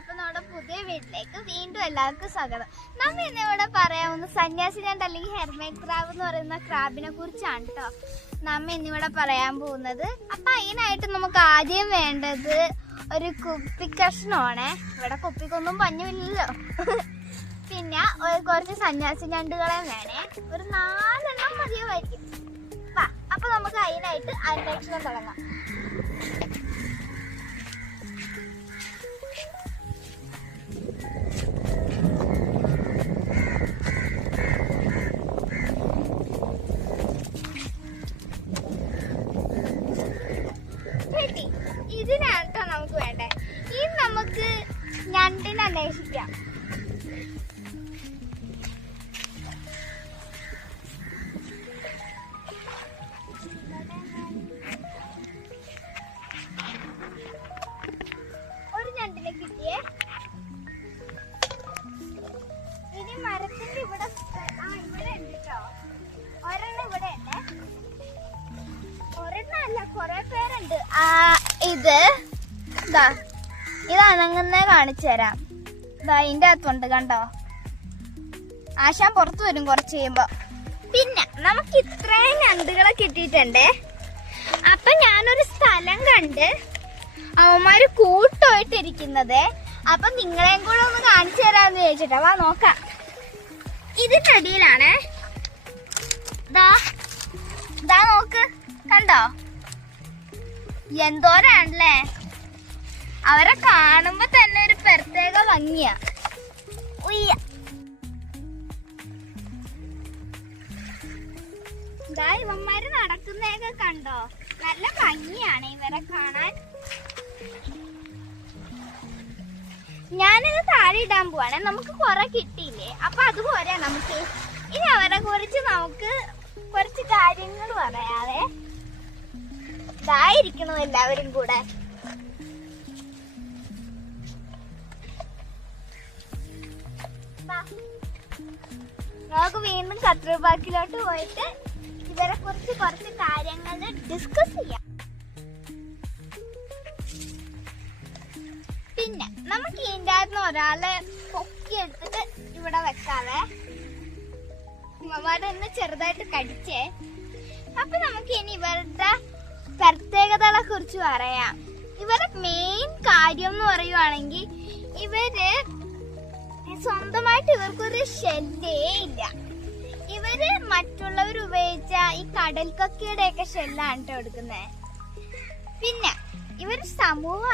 അപ്പൊ നമ്മുടെ പുതിയ വീട്ടിലേക്ക് വീണ്ടും എല്ലാവർക്കും സ്വാഗതം. നമ്മ ഇന്ന് ഇവിടെ പറയാവുന്ന സന്യാസി ഞണ്ട് അല്ലെങ്കിൽ ഹെർമേ ക്രാബ് എന്ന് പറയുന്ന ക്രാബിനെ കുറിച്ചാണ് കേട്ടോ നമ്മ ഇന്നിവിടെ പറയാൻ പോകുന്നത്. അപ്പൊ അതിനായിട്ട് നമുക്ക് ആദ്യം വേണ്ടത് ഒരു കുപ്പി കഷ്ണമാണ്. ഇവിടെ കുപ്പിക്കൊന്നും പഞ്ഞുമില്ലല്ലോ. പിന്നെ കുറച്ച് സന്യാസി ഞണ്ടുകളെ വേണേ. ഒരു നാലെണ്ണം മതിയായിരിക്കും അപ്പൊ നമുക്ക് അതിനായിട്ട് അന്വേഷണം തുടങ്ങാം. നമുക്ക് ഞണ്ടിനെ അന്വേഷിക്കാം. ഒരു ഞണ്ടിനെ കിട്ടിയേ. ഇനി മരത്തിന്റെ ഇവിടെ ആ ഇവിടെ ഉണ്ട് കേട്ടോ ഒരെണ്ണം ഇവിടെ ഉണ്ട്. ഒരെണ്ണം അല്ല കൊറേ പേരുണ്ട്. ആ ഇത് ഇതാ ഇത് അനങ്ങുന്നേ കാണിച്ചു തരാം. ഇതാ ഇതിന്റെ അകത്തുണ്ട് കണ്ടോ? ആശാൻ പുറത്തു വരും കുറച്ച് കഴിയുമ്പോ. പിന്നെ നമുക്ക് ഇത്രയും ഞണ്ടുകളെ കിട്ടിയിട്ടുണ്ട്. അപ്പൊ ഞാനൊരു സ്ഥലം കണ്ട് അവന്മാര് കൂട്ടോയിട്ടിരിക്കുന്നത്. അപ്പൊ നിങ്ങളെയും കൂടെ ഒന്ന് കാണിച്ചു തരാന്ന് ചോദിച്ചിട്ടാ വാ നോക്കാം. ഇതിന്റെ അടിയിലാണേ. ദാ ദാ നോക്ക്. കണ്ടോ? എന്തോരാണല്ലേ? അവരെ കാണുമ്പോ തന്നെ ഒരു പ്രത്യേക ഭംഗിയാ. ഉയ്യ. ഇവന്മാര് നടക്കുന്നതൊക്കെ കണ്ടോ? നല്ല ഭംഗിയാണ് ഇവരെ കാണാൻ. ഞാനിത് താഴെ ഇടാൻ പോവാണ്. നമുക്ക് കുറെ കിട്ടിയില്ലേ? അപ്പൊ അതുപോലെ നമുക്ക്. ഇനി അവരെ കുറിച്ച് നമുക്ക് കുറച്ച് കാര്യങ്ങൾ പറയാവേ. ഇതായിരിക്കണം എല്ലാവരും കൂടെ. നമുക്ക് വീണ്ടും ഖത്തർ പാർക്കിലോട്ട് പോയിട്ട് ഇവരെ കുറിച്ച് കുറച്ച് കാര്യങ്ങൾ ഡിസ്കസ് ചെയ്യാം. പിന്നെ നമുക്ക് ഇതിന്റെ ഒരാളെ പൊക്കി എടുത്തിട്ട് ഇവിടെ വെക്കാവേ. ഉമ്മമാരെ ഒന്ന് ചെറുതായിട്ട് കടിച്ചേ. അപ്പൊ നമുക്ക് ഇനി ഇവരുടെ പ്രത്യേകതകളെ കുറിച്ച് പറയാം. ഇവരുടെ മെയിൻ കാര്യം എന്ന് പറയുവാണെങ്കിൽ ഇവർ സ്വന്തമായിട്ട് ഇവർക്കൊരു ഷെല്ലേ ഇല്ല. ഇവർ മറ്റുള്ളവർ ഉപയോഗിച്ച ഈ കടൽ കക്കയുടെ ഒക്കെ ഷെല്ലാണ് കേട്ടോ എടുക്കുന്നത്. പിന്നെ ഇവർ സമൂഹം